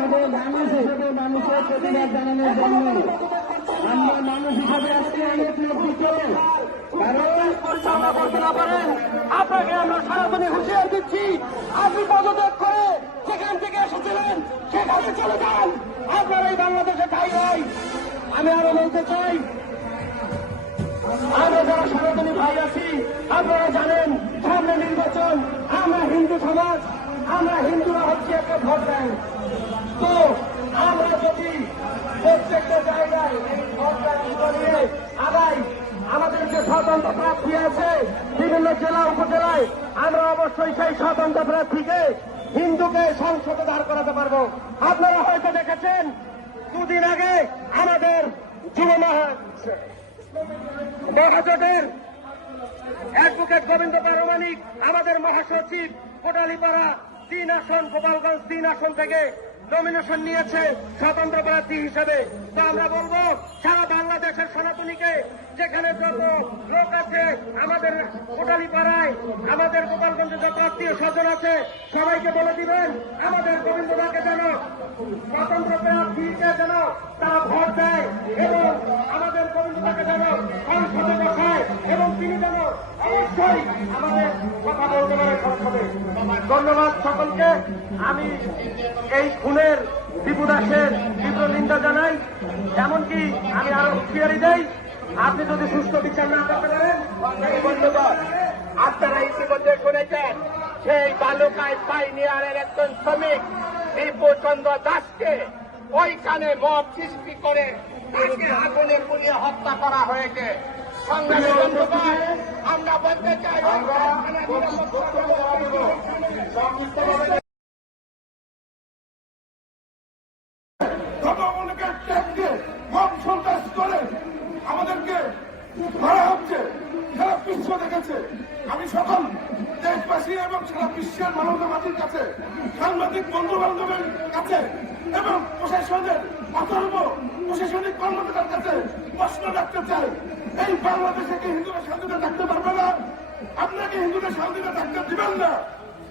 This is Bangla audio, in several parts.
আমাদের মানুষ হিসেবে মানুষের প্রতিবাদ জানানোর জন্য আমরা মানুষ হিসেবে আজকে অনেক লজ্জিত। কারণ পরিচালনা করতে না পারেন আপনাকে আমরা সারাদিনে হুঁশিয়ার দিচ্ছি, আপনি পদত্যাগ করে যেখান থেকে এসেছিলেন সেখানে চলে যান। আপনার এই বাংলাদেশে ঠাই নাই। আমি আরো বলতে চাই, আমরা যারা সনাতনী ভাই আছি আপনারা জানেন সামনে নির্বাচন, আমরা হিন্দু সমাজ, আমরা হিন্দুরা হচ্ছে একটা ভোট ব্যাংক। তো আমরা যদি প্রত্যেকটা জায়গায় এই ভোট ব্যাংক নিয়ে আগাই, আমাদের যে স্বতন্ত্র প্রার্থী আছে বিভিন্ন জেলা উপজেলায়, আমরা অবশ্যই সেই স্বতন্ত্র প্রার্থীকে হিন্দুকে সংসদে দাঁড় করাতে পারবো। আপনারা হয়তো দেখেছেন দুদিন আগে আমাদের যুব মহাজোটের অ্যাডভোকেট গোবিন্দ পারমাণিক আমাদের মহাসচিব কোটালীপাড়া 3 আসন, গোপালগঞ্জ 3 আসন থেকে নমিনেশন নিয়েছে স্বতন্ত্র প্রার্থী হিসেবে। তো আমরা বলবো সারা বাংলাদেশের সনাতনীকে যেখানে যত লোক আছে, আমাদের কোটালীপাড়ায়, আমাদের গোপালগঞ্জে যত আত্মীয় স্বজন আছে সবাইকে বলে দিবেন আমাদের গোবিন্দদাকে যেন স্বতন্ত্র প্রার্থীকে যেন তারা ভোট দেয় এবং আমাদের গোবিন্দদাকে যেন সংসদে বসায় এবং তিনি যেন অবশ্যই আমাদের কথা বলতে পারে সংসদে। ধন্যবাদ সকলকে। আমি এই খুনের দীপু দাসের তীব্র নিন্দা জানাই, এমনকি আমি আরো হুঁশিয়ারি দেই, আপনি যদি সুষ্ঠু বিচার না করতে পারেন। বন্ধুগণ, আপনারা ইতিমধ্যে শুনেছেন সেই বালুকায় পাইনিয়ারের একজন শ্রমিক দীপু চন্দ্র দাসকে ওইখানে মব সৃষ্টি করে তাকে আগুনে পুড়িয়ে হত্যা করা হয়েছে। সংগ্রামী বন্ধুগণ, আমরা বলতে চাই আমাদেরকে মারা হচ্ছে, সারা বিশ্ব দেখেছে। আমি সকল দেশবাসী এবং সারা বিশ্বের মানবতাবাদীর কাছে, সাংবাদিক বন্ধু বান্ধবের কাছে এবং প্রশাসনের অথর্ব প্রশাসনিক কর্মকর্তার কাছে প্রশ্ন রাখতে চাই, এই বাংলাদেশে কি হিন্দুরা শান্তিতে থাকতে পারবে না? আপনাকে হিন্দুরা শান্তিতে থাকতে দিবেন না,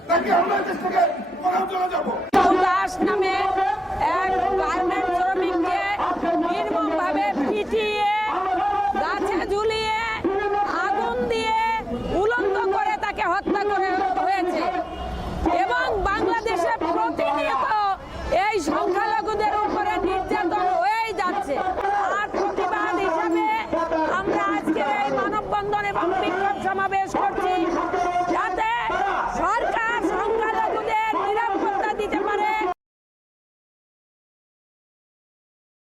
নাকি আমরা দেশ থেকে কোথাও চলে যাবো? দাস নামে এক গার্মেন্ট শ্রমিককে নির্মমভাবে পিটিয়ে গাছে ঝুলিয়ে আগুন দিয়ে উলঙ্গ করে তাকে হত্যা করে হয়েছে এবং বাংলাদেশে প্রতিনিয়ত এই সংখ্যালঘুদের উপরে নির্যাতন হয়েই যাচ্ছে। আর প্রতিবাদ হিসাবে আমরা আজকে এই মানববন্ধন এবং বিক্ষোভ সমাবেশ করছি।